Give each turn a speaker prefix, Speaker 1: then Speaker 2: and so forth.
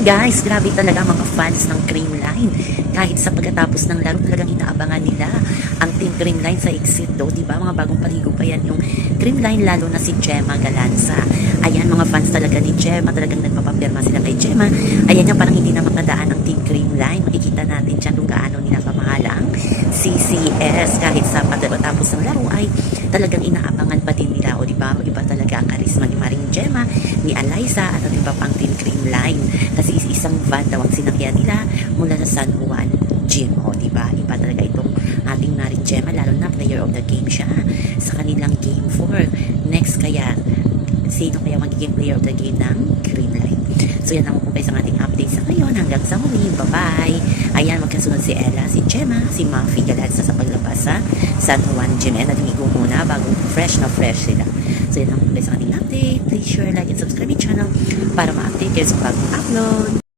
Speaker 1: Guys, grabe talaga mga fans ng Creamline. Kahit sa pagkatapos ng laro, talagang inaabangan nila ang Team Creamline sa exit do. Diba mga bagong paligo pa yan yung Creamline lalo na si Gemma Galanza. Ayan mga fans talaga ni Gemma, talagang nagpapapirma sila kay Gemma. Ayan yung parang hindi na makadaan ang Team Creamline. Makikita natin dyan kung gaano nila kamahal ang CCS. Kahit sa pagkatapos ng laro ay talagang inaabangan pa din nila. O diba, iba talaga ang karisma ni Maring Gemma, ni Eliza at ang iba pang Team Creamline. Kasi is- isang van daw ang sinakyan nila mula sa San Juan Gym. O diba, iba talaga itong ating Maring Gemma, lalo na player of the game siya sa kanilang game 4. Next kaya, sino kaya magiging player of the game ng Creamline? So yan ang po guys ating update sa ngayon. Hanggang sa muli. Bye-bye. Ayan, magkasunod si Ella, si Gemma, si Muffy Galanza sa paglabas sa San Juan. And nalimigo muna bago fresh na fresh sila. So yan ang guys ang ating update. Please share, like, and subscribe my channel para ma-update kayo sa bagong upload.